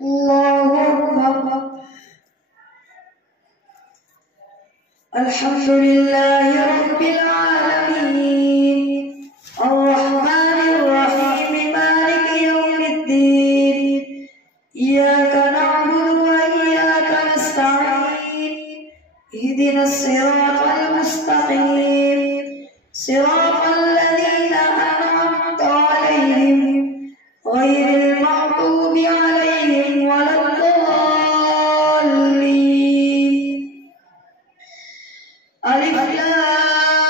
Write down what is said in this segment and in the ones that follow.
الله أكبر. الحمد لله رب العالمين الرحمن الرحيم مالك يوم الدين إياك نعبد وإياك نستعين اهدنا الصراط المستقيم صراط الذين أنعمت عليهم غير المغضوب عليهم ولا الضالين. ألف لام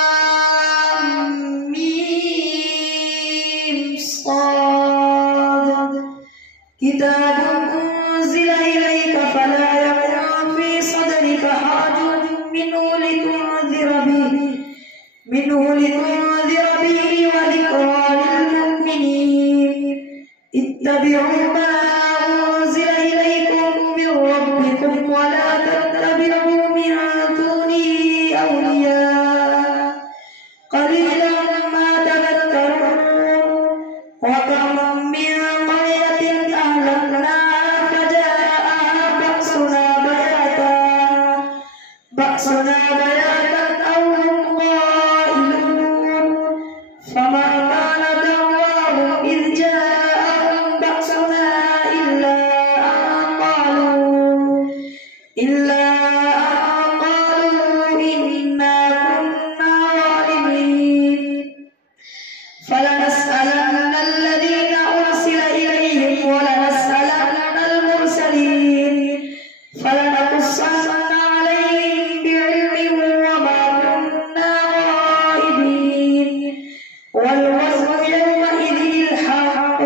ميم صاد كتاب أنزل إليك فلا يكن في صدرك حرج منه لتنذر به وذكرى للمؤمنين. اتبعوا ما أنزل إليكم من ربكم ولا تتبعوا من دونه أولياء قليلا ما تذكرون. وكم من قرية أهلكناها فجاءها بأسنا بياتا أو هم قائلون. فما كان دعواهم إذ جاءهم بأسنا إلا أن قالوا إنا كنا ظالمين. فلنسألن الذين أرسل إليهم ولنسألن المرسلين فلنقصن عليهم بعلم وما كنا غائبين. والوزن يومئذ الحق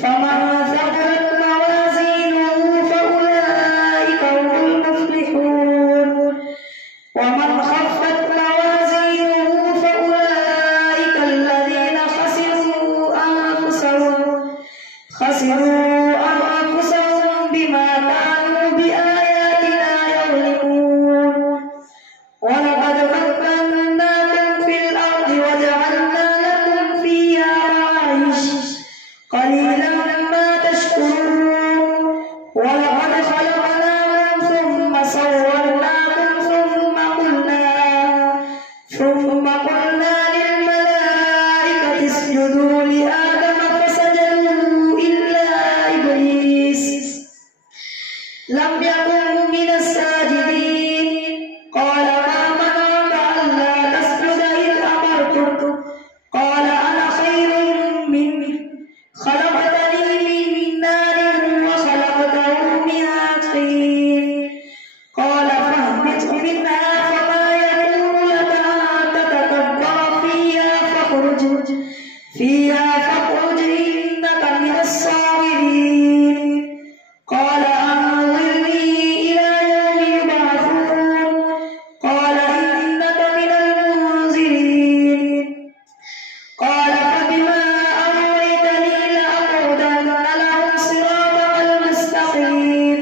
فمن ثقلت موازينه فأولئك هم المفلحون. ومن خفت موازينه فأولئك الذين خسروا أنفسهم بما كانوا بآياتنا يظلمون. ولقد مكناكم في الأرض وجعلنا لكم فيها معايش قليلا ما تشكرون. ولقد خلقناكم ثم صورناكم ثم قلنا للملائكة اسجدوا لآدم فسجدوا إلا إبليس لم يكن من الساجدين. قال ما منعك ألا تسجد إذ أمرتك؟ قال أنا خير منه خلقتني من نار وخلقته من طين. قال فاهبط منها فما يكون لك أن تتكبر فيها فاخرج إنك من الصاغرين. قال أنظرني إلى يوم يبعثون. قال إنك من المنذرين. قال فبما أغويتني لأقعدن لهم صراطك المستقيم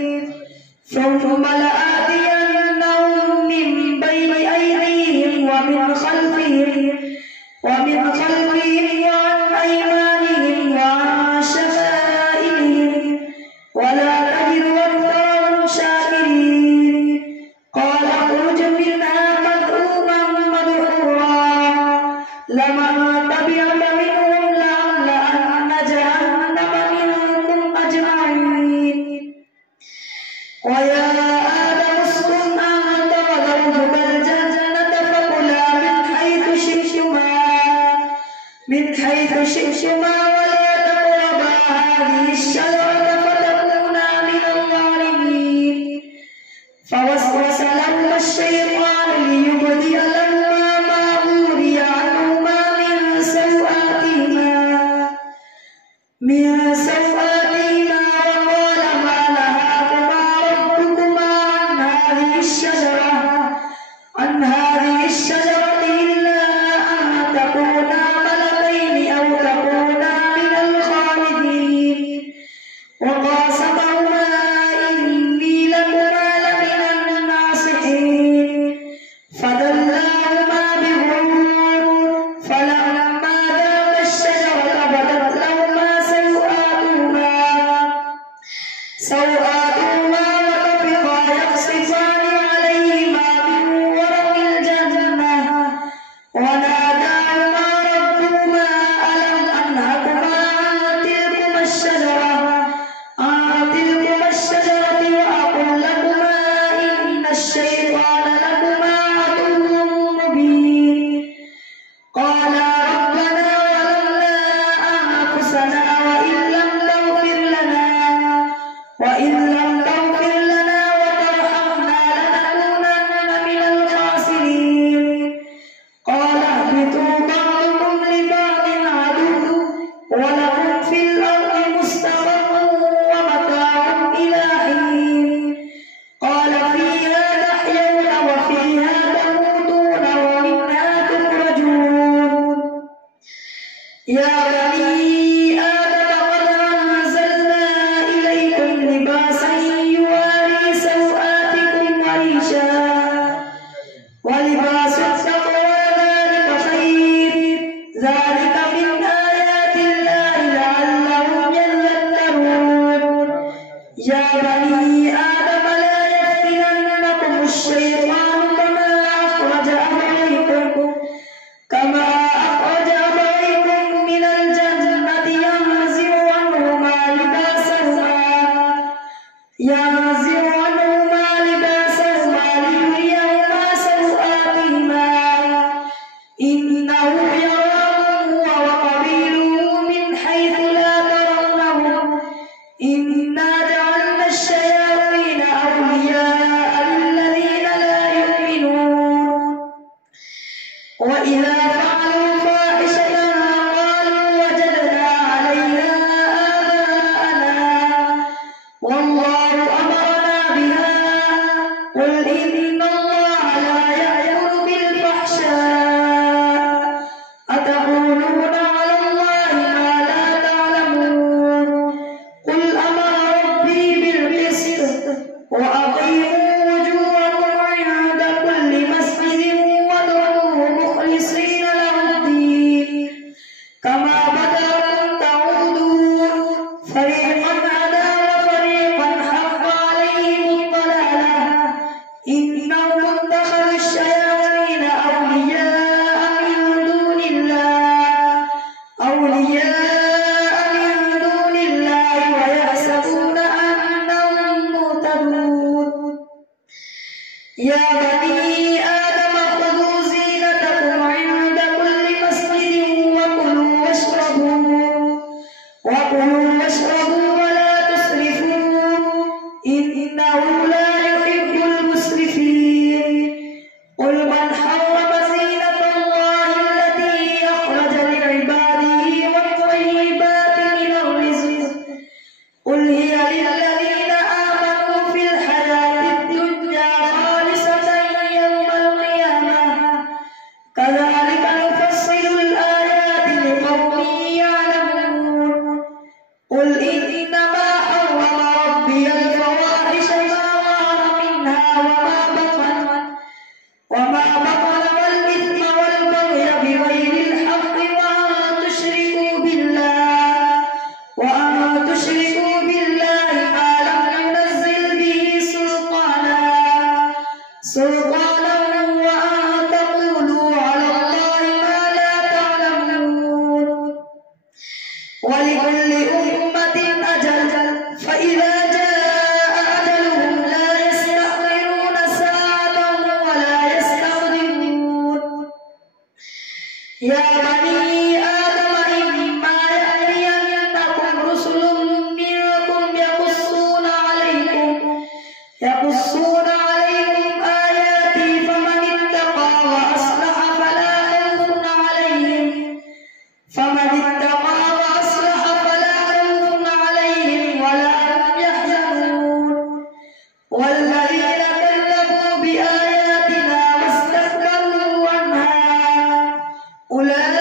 ثم لآتينهم من بين أيديهم ومن خلفهم وعن أيمانهم وعن شمائلهم ولا تجد أكثرهم شاكرين. قال اخرج منها مذءوما مدحورا لمن تبعك منهم لأملأن جهنم منكم أجمعين. ويا آدم اسكن أنت وزوجك الجنة فكلا من حيث شئتما ولا تقربا هذه الشجرة فتكونا من الظالمين. فوسوس لهما الشيطان ليبدي لهما ما وري عنهما من سوآتهما وقال ما نهاكما ربكما عن هذه الشجرة إلا أن تكونا ملكين أو تكونا من الخالدين. وقاسمهما إني لكما لمن الناصحين. فدلاهما بغرور فلما ذاقا الشجرة بدت لهما سوآتهما سوآتهما وطفقا يخصفان عليهما من ورق الجنة وناداهما ربهما ألم أنهكما عن تلكما الشجرة وأقل لكما إن الشيطان لكما عدو مبين قالا ربنا ظلمنا أنفسنا وإن لم تغفر لنا وترحمنا لنكونن من الخاسرين قال اهبطوا بعضكم لبعض عدو ولكم في الأرض مستقر ومتاع إلى حين قال فيها تحيون وفيها تموتون ومنها تخرجون يا بني آدم قد أنزلنا إليكم لباسا يواري سوآتكم وريشا ولباس التقوى ذلك خير ذلك من آيات الله لعلهم يذكرون يا بني آدم لا يفتننكم الشيطان كما أخرج أبويكم من الجنة ينزع عنهما لباسهما ليريهما سوآتهما إنه يراكم هو وقبيله من حيث لا ترونهم إنا جعلنا الشياطين أولياء للذين لا يؤمنون وإذا فعلوا فاحشة قالوا وجدنا عليها آباءنا والله أمرنا بها قل إن الله لا يأمر بالفحشاء أتقولون على الله ما لا تعلمون قل أمر ربي بالقسط وأقيموا وجوهكم عند كل مسجد وادعوه مخلصين له الدين كما بدأكم تعودون فريقا هدى وفريقا حق عليهم الضلالة إنهم اتخذوا الشياطين أولياء من دون الله ويحسبون أنهم مهتدون يا بني آدم خذوا زينتكم عند كل مسجد وكلوا واشربوا ولا تسرفوا إنه لا يحب المسرفين قل من حرم زينة الله التي أخرج لعباده والطيبات من الرزق قل هي للذين آمنوا في الحياة الدنيا خالصة يوم القيامة كذلك نفصل الآيات لقوم يعلمون قل إنما حرم ربي الفواحش ما ظهر منها وما بطن والإثم والبغي بغير الحق وأن تشركوا بالله ما لم ينزل به سلطانا وأن تقولوا على الله ما لا تعلمون ولكل أمة أجل فإذا جاء أجلهم لا يستأخرون ساعة ولا يستقدمون يا بني آدم إما يأتينكم رسل منكم يقصون عليكم آياتي فمن اتقى وأصلح فلا خوف عليهم ولا هم يحزنون والذين كذبوا بآياتنا واستكبروا عنها أولئك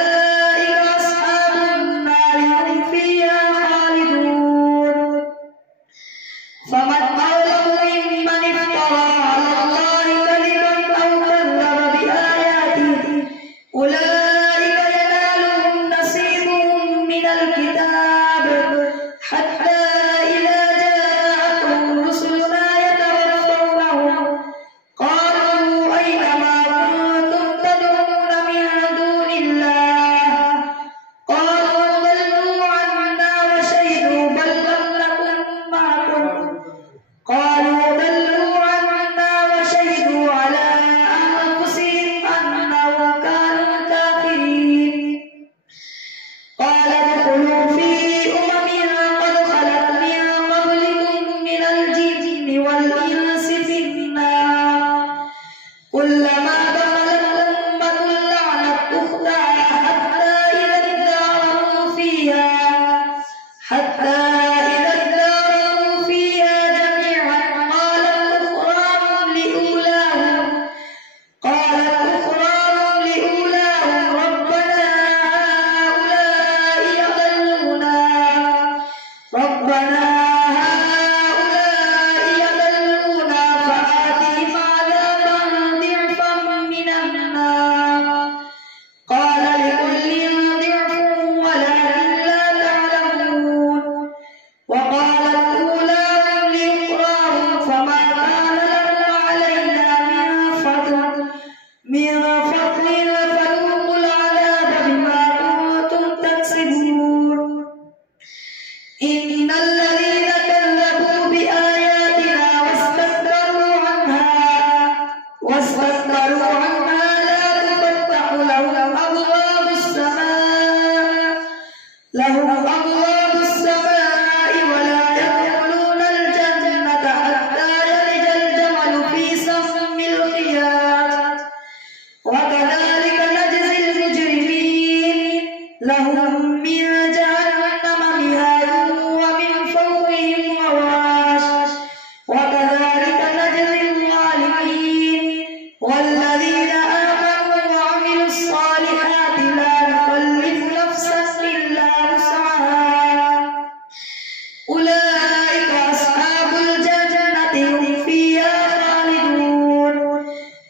أولئك أصحاب الجنة هم فيها خالدون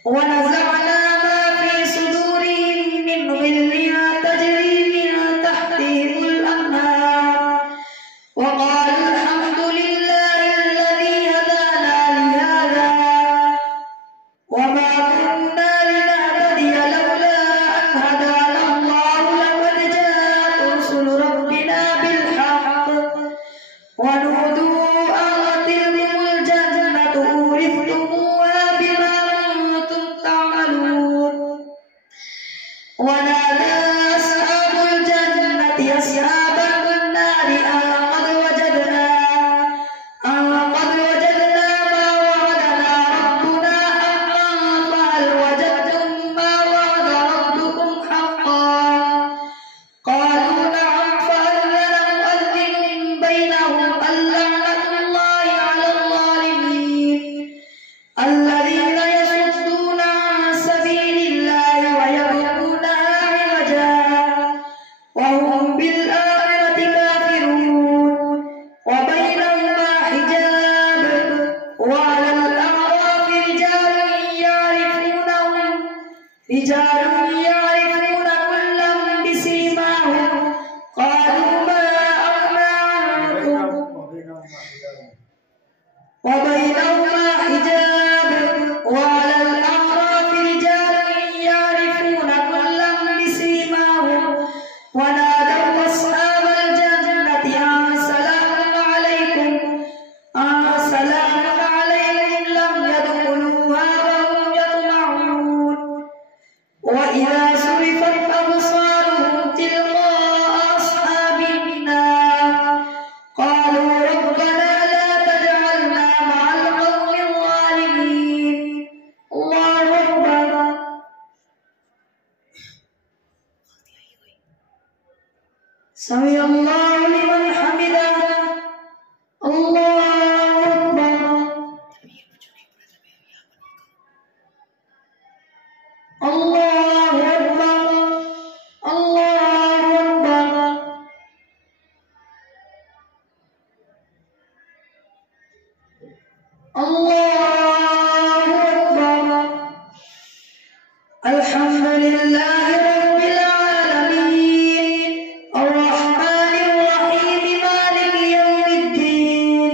ونزعنا ما في صدورهم من غل تجري من تحتهم الأنهار وقالوا الحمد لله الذي هدانا لهذا وما كنا لنهتدي لولا أن هدانا الله لقد جاءت رسل ربنا بالحق ونودوا أن تلكم الجنة أورثتموها بما كنتم تعملون ونادى أصحاب الجنة أصحاب النار أن قد وجدنا ما وعدنا ربنا حقا فهل وجدتم ما وعد ربكم حقا قالوا نعم فأذن مؤذن بينهم اللعنة الله على الظالمين الذين يصدون عن سبيل الله ويبغونها عوجا وهم بالآخرة كافرون وبينهما حجاب وعلى الأعراف رجال يعرفون كلا بسيماهم قالوا ما أغنى عنكم وبينهما حجاب وعلى الأعراف رجال يعرفون كلا بسيماهم ونادوا أصحاب الجنة سلام عليكم لم يدخلوها وهم يطمعون وإذا صرفت أبصارهم تلقاء أصحاب النار قالوا ربنا لا تجعلنا مع القوم الظالمين الله أكبر سمع الله لمن حمده الله أكبر الله أكبر الله أكبر الله أكبر الحمد لله رب العالمين الرحمن الرحيم مالك يوم الدين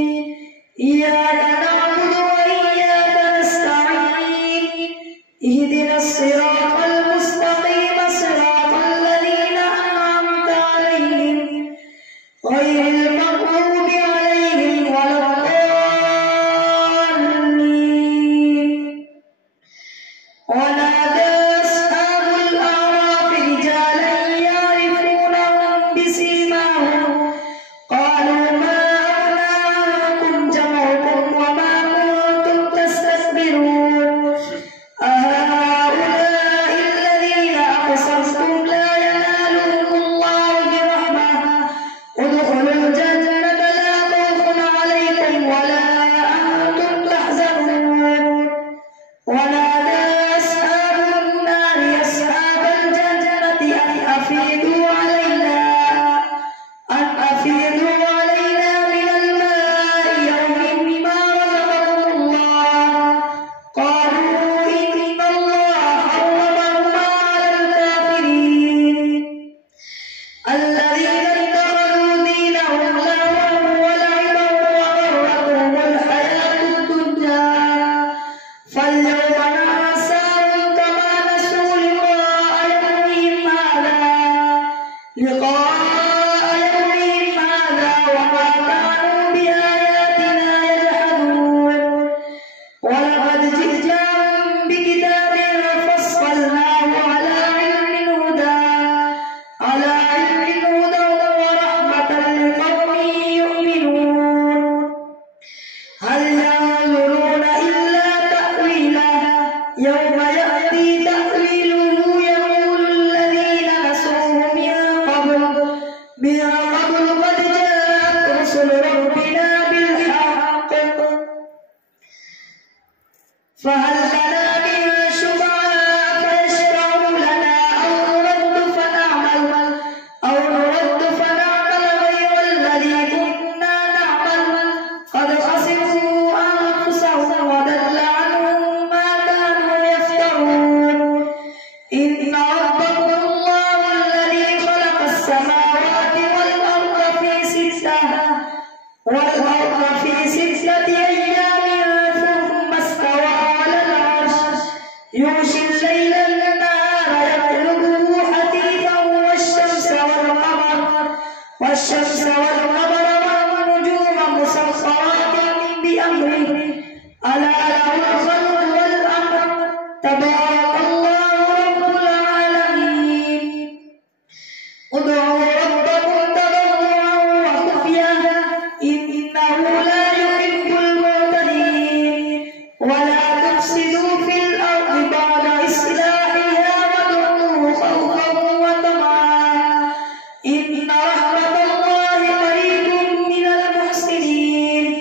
إياك نعبد وإياك نستعين اهدنا الصراط المستقيم صراط الذين أنعمت عليهم غير المغضوب عليهم ولا الضالين ونادى أصحاب الأعراف رجالا يعرفونهم بسيماهم قالوا ما أغنى عنكم جمعكم وما كنتم تستكبرون أهؤلاء الذين أقسمتم لا ينالهم الله برحمة ادخلوا الجنة لا خوف عليكم ولا أنتم تحزنون ونادى أصحاب النار أصحاب الجنة أن أفيضوا علينا من الماء يوم ما رزقكم الله قالوا إن الله حرمهما على الكافرين الذين اتخذوا دينهم لهوا ولعبا وغرتهم الحياة الدنيا فاليوم ننساهم كما نسوا لقاء يومهم هذا وما كانوا بآياتنا يجحدون ولقد جئناهم بكتاب فصلناه على علم هدى ورحمة لقوم يؤمنون هل ينظرون إلا تأويله يوم يأتي تأويله يقول الذين نسوه من قبل قد جاءت رسل ربنا بالحق فهل لنا من شفعاء فيشفعوا لنا أو نرد فنعمل غير الذي كنا نعمل خلق في 6 أيام ثم استوى على العرش يغشي الليل النهار يطلبه حثيثا والشمس والقمر والنجوم مسخرات بأمره ألا له الخلق والأمر تبارك الله رب العالمين. ادعوا ربكم تضرعا وخفية إنه لا يحب المعتدين ولا تفسدوا في الأرض بعد إصلاحها وادعوه خوفا وطمعا إن رحمة الله قريب من المحسنين.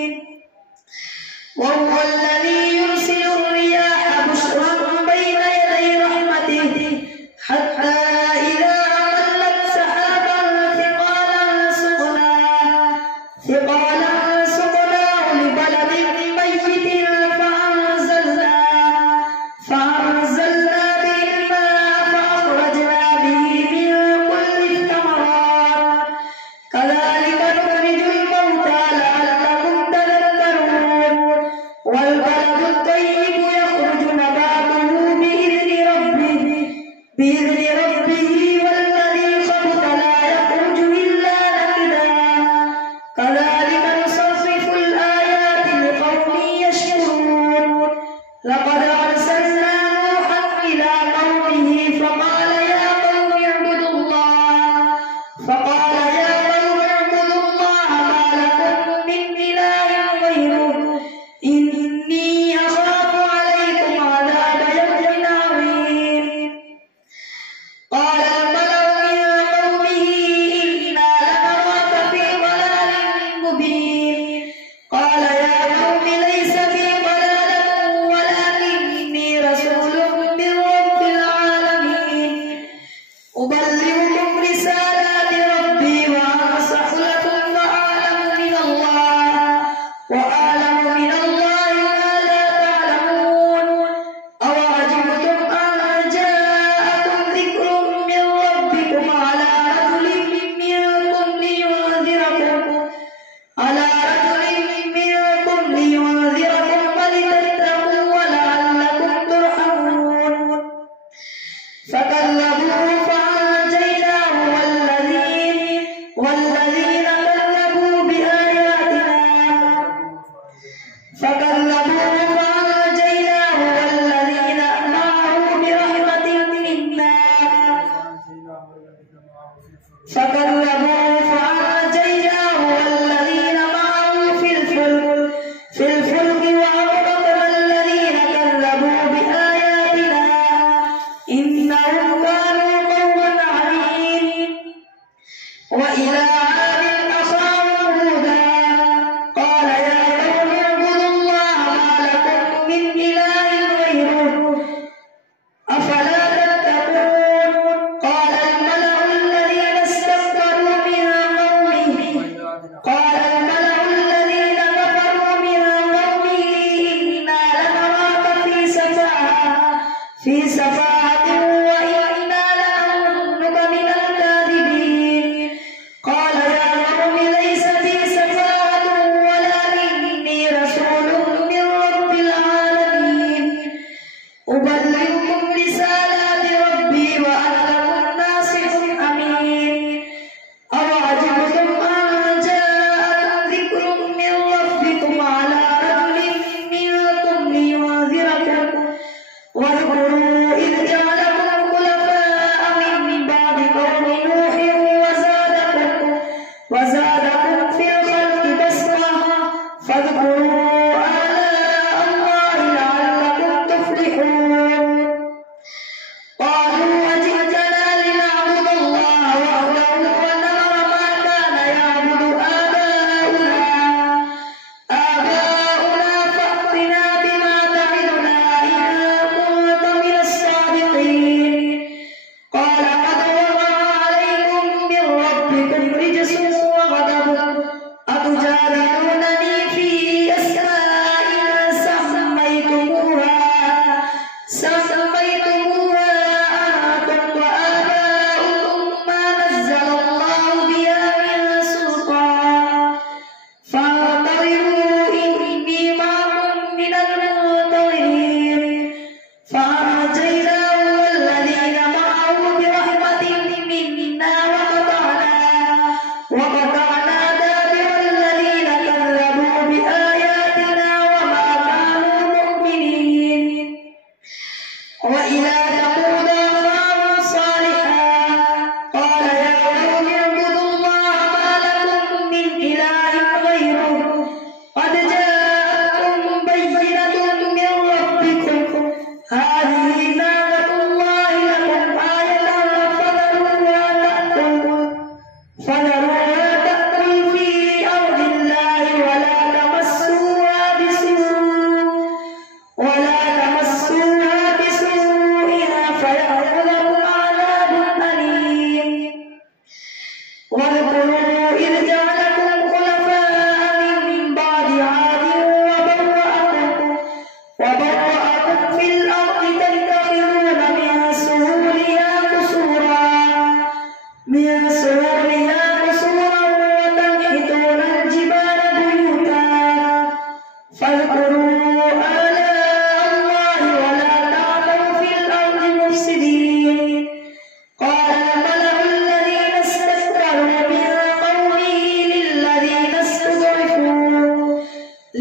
وهو الذي يرسل الرياح بشرا بين يدي رحمته حتى إذا أقلت سحابا ثقالا سقناه لبلد ميت فأنزلنا به الماء فأخرجنا به من كل الثمرات كذلك نخرج الموتى لعلكم تذكرون. والبلد الطيب يخرج نباته بإذن ربه والذي خبث لا يخرج إلا نكدا كذلك نصرف الآيات لقوم يشكرون. لقد أرسلنا نوحا إلى قومه فقال يا قوم اعبدوا الله ما لكم من إله غيره إني أخاف عليكم عذاب يوم عظيم. قال الملأ من قومه إنا لنراك في ضلال مبين. قال يا قوم ليس بي ضلالة ولكني رسول من رب العالمين أبلغكم رسالات ربي وأنصح لكم وأعلم من الله ما لا تعلمون. أوعجبتم أن جاءكم ذكر من ربكم على رجل منكم لينذركم ولتتقوا ولعلكم ترحمون. فكذبوه فأنجيناه والذين كذبوا بآياتنا والذين معه برحمة منا في الفلك وأغرقنا الذين كذبوا بآياتنا إنهم كانوا قوما عمين. وإلى عاد أخاهم هودا قال يا قوم اعبدوا الله ما لكم من إله غيره أفلا تتقون. قال الملأ الذين كفروا من قومه إنا لنراك في سفاهة وإنا لنظنك من الكاذبين. قال يا قوم ليس بي سفاهة ولكني رسول من رب العالمين أبلغكم رسالات ربي وأنا لكم ناصح أمين. أوعجبتم أن جاءكم ذكر من ربكم على رجل منكم لينذركم واذكروا إذ جعلكم خلفاء من بعد قوم نوح وزادكم في الخلق بسطة فاذكروا آلاء الله لعلكم تفلحون. قالوا أجئتنا لنعبد الله وحده ونذر ما كان يعبد آباؤنا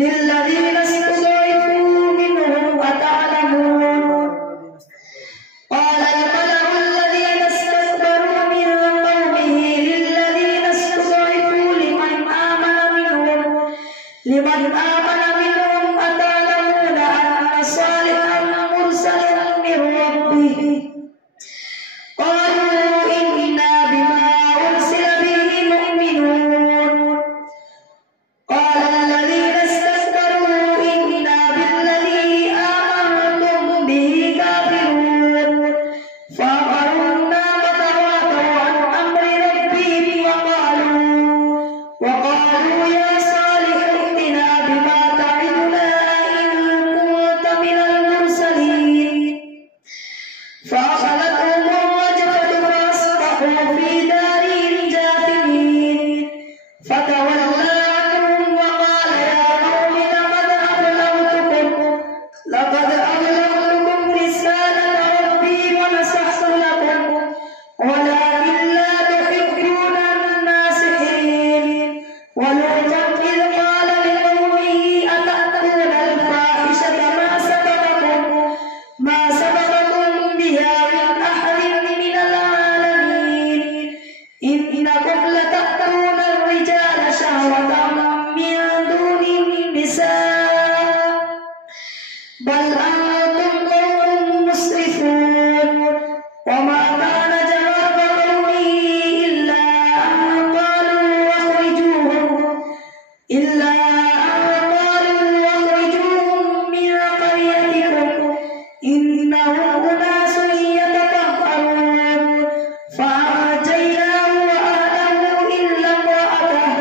للذين استضعفوا منهم أتعلمون قال الملأ الذين استكبروا من قومه للذين استضعفوا لمن آمن منهم أتعلمون أن صالحا مرسل من ربه قالوا إنا بما أرسل به مؤمنون قال الذين استكبروا إنا بالذي آمنتم به كافرون فعقروا الناقة وعتوا عن أمر ربهم وقالوا يا صالح ائتنا بما تعدنا إن كنت من المرسلين فأخذتهم الرجفة فأصبحوا في دارهم جاثمين فتولى عنهم وقال يا قوم لقد أبلغتكم رسالة ربي ونصحت لكم ولكن لا تحبون الناصحين ولوطا إذ قال لقومه أتأتون الفاحشة ما سبقكم بها من أحد من العالمين إنكم لتأتون الرجال شهوة من دون النساء بل أنتم قوم مسرفون وما كان جواب قومه إلا أن قالوا أخرجوهم من قريتكم إنهم أناس يتطهرون فأنجيناه وأهله إلا امرأته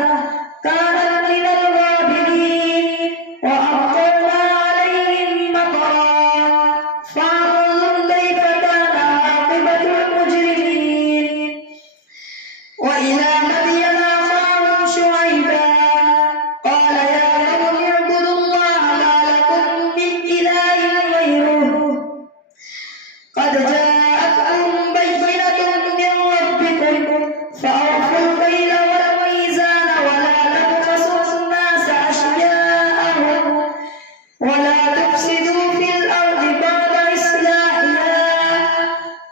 كانت من الغابرين وأمطرنا عليهم مطرا فانظر كيف كان عاقبة المجرمين وإلى مدين أخاهم شعيبا قال يا قوم اعبدوا الله ما لكم من إله غيره قد جاءتكم بينة من ربكم فأوفوا الكيل والميزان ولا تبخسوا الناس أشياءهم ولا تفسدوا في الأرض بعد إصلاحها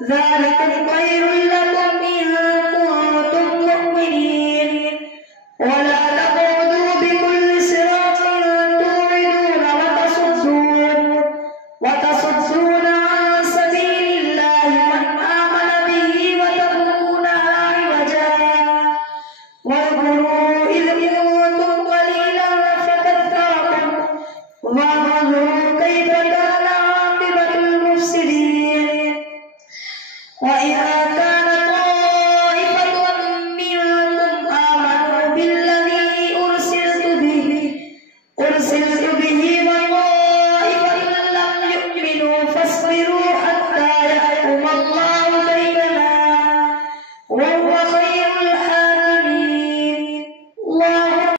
ذلكم خير لكم إن كنتم مؤمنين ولا تقعدوا بكل صراط توعدون وتصدون عن سبيل الله من آمن به وتبغونها عوجا واذكروا إذ كنتم قليلا فكثركم وانظروا كيف كان عاقبة المفسدين وإذا